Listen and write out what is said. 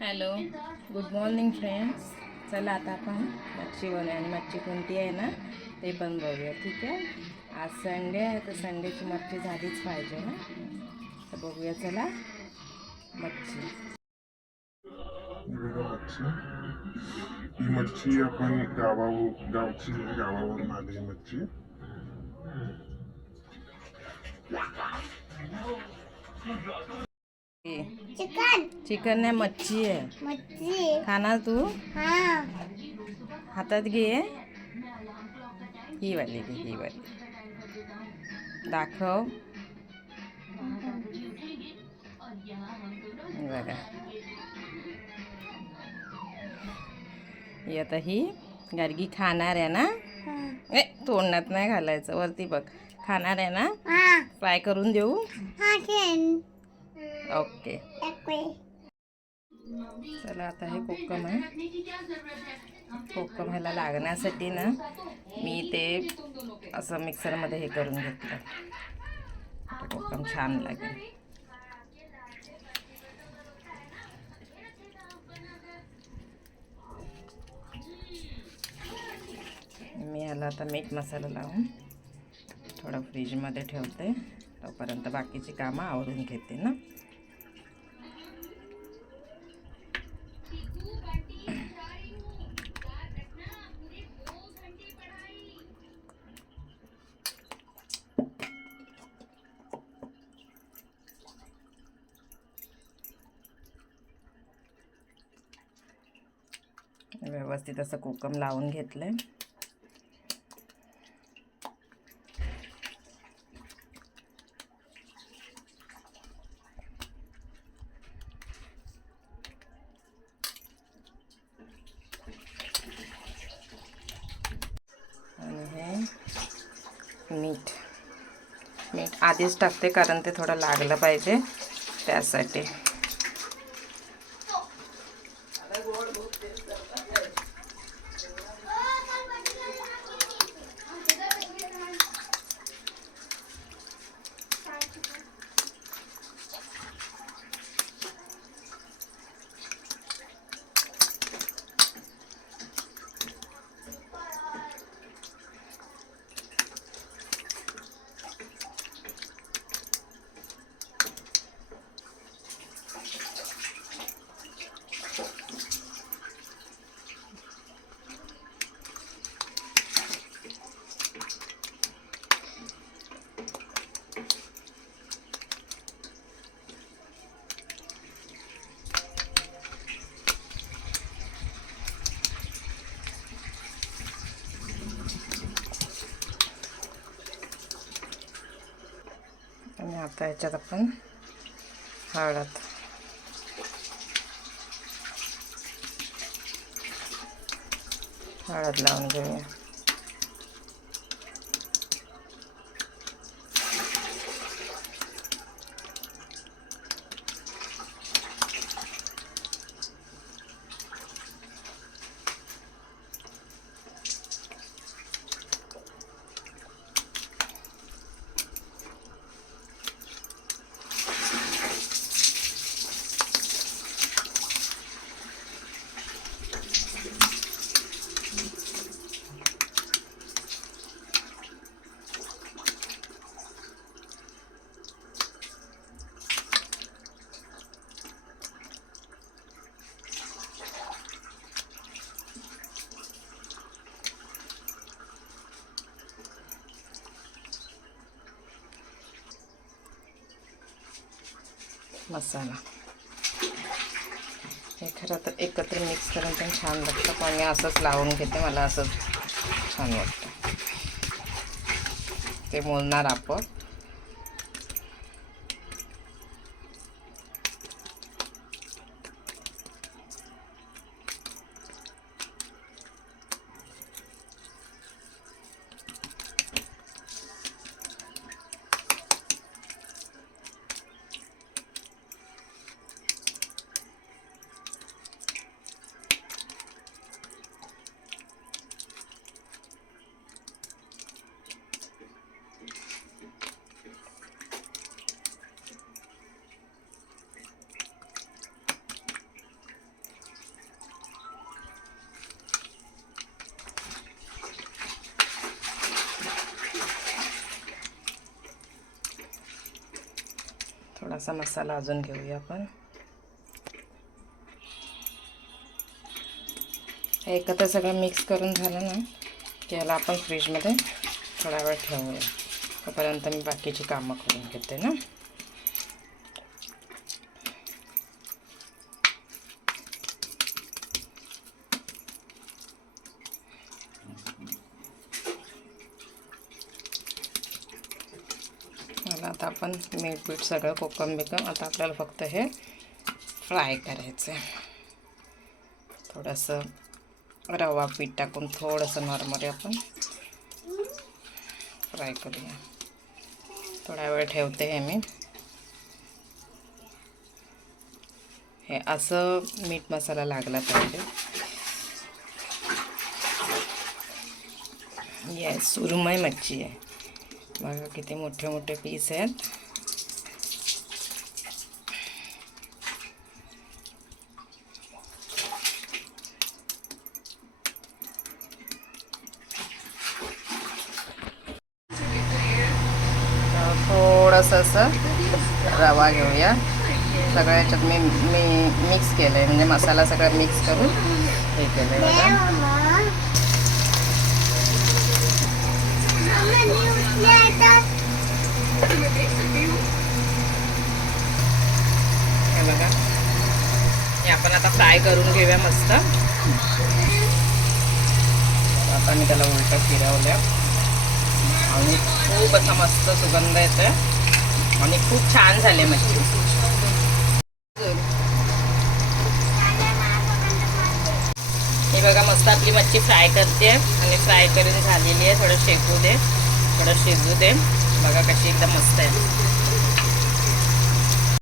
Hello, good morning friends. चला आता आपण मच्छी बनवूया आणि मच्छी कोणती आहे ना ते पण बघूया. ठीक आहे. आज संडे आहे तर संडेची मच्छी झालीच पाहिजे ना. तर बघूया चला मच्छी. मच्छी ही मच्छी आपण गावावरून आली मच्छी. चिकन चिकन नाही, मच्छी आहे. मच्छी खाणार तू? हातात घे. ही वाली घे, ही वाली दाखव. बघा, ही आता ही गार्गी खाणार आहे ना. तोंडात नाही घालायचं, वरती बघ. खाणार आहे ना. फ्राय करून देऊ. ओके. चला आता हे कोकम आहे. कोकम ह्याला लागण्यासाठी ना मी ते असं मिक्सरमध्ये हे करून घेतलं. कोकम छान लागेल. मी ह्याला आता मीठ मसाला लावून थोडं फ्रीजमध्ये ठेवते. तोपर्यंत बाकीची कामं आवरून घेते ना. व्यवस्थित असं कोकम लावून घेतलंय. आणि हे मीठ आधीच टाकते कारण ते थोडं लागलं पाहिजे त्यासाठी. आणि आता याच्यात आपण हळद लावून घेऊया. मसाला हे खरं तर एकत्र मिक्स करून पण छान लागतं, पण मी असंच लावून घेते. मला असंच छान वाटतं. ते मोलणार आपण. थोडासा मसाला अजून घेऊया आपण. एकत्र सगळं मिक्स करून झालं ना की याला आपण फ्रीजमध्ये थोडा वेळ ठेवूया. तोपर्यंत मी बाकीची कामं करून घेते ना. मला आता आपण मीठ पीठ सगळं कोकम आता आपल्याला फक्त हे फ्राय करायचं आहे. थोडंसं रवा पीठ टाकून थोडंसं नॉर्मली आपण फ्राय करूया. थोडा वेळ ठेवते हे मी. हे असं मीठ मसाला लागला पाहिजे. येस, सुरमई मच्छी आहे बघा, किती मोठे मोठे पीस आहेत. थोडंसं असं रवा घेऊया. सगळं याच्यात मी मिक्स केलं आहे, म्हणजे मसाला सगळा मिक्स करून हे केलं आहे बघा. हे बघा, हे आपण आता फ्राय करून घेऊया मस्त. आता मी त्याला उलटं फिरवलं आणि खूप असा मस्त सुगंध येतोय आणि खूप छान झाले मच्छी. हे बघा, मस्त आपली मच्छी फ्राय करते आणि फ्राय करून झालेली आहे. थोडं शेकू दे, थोडं शिजू दे. बघा कशी एकदम मस्त आहे.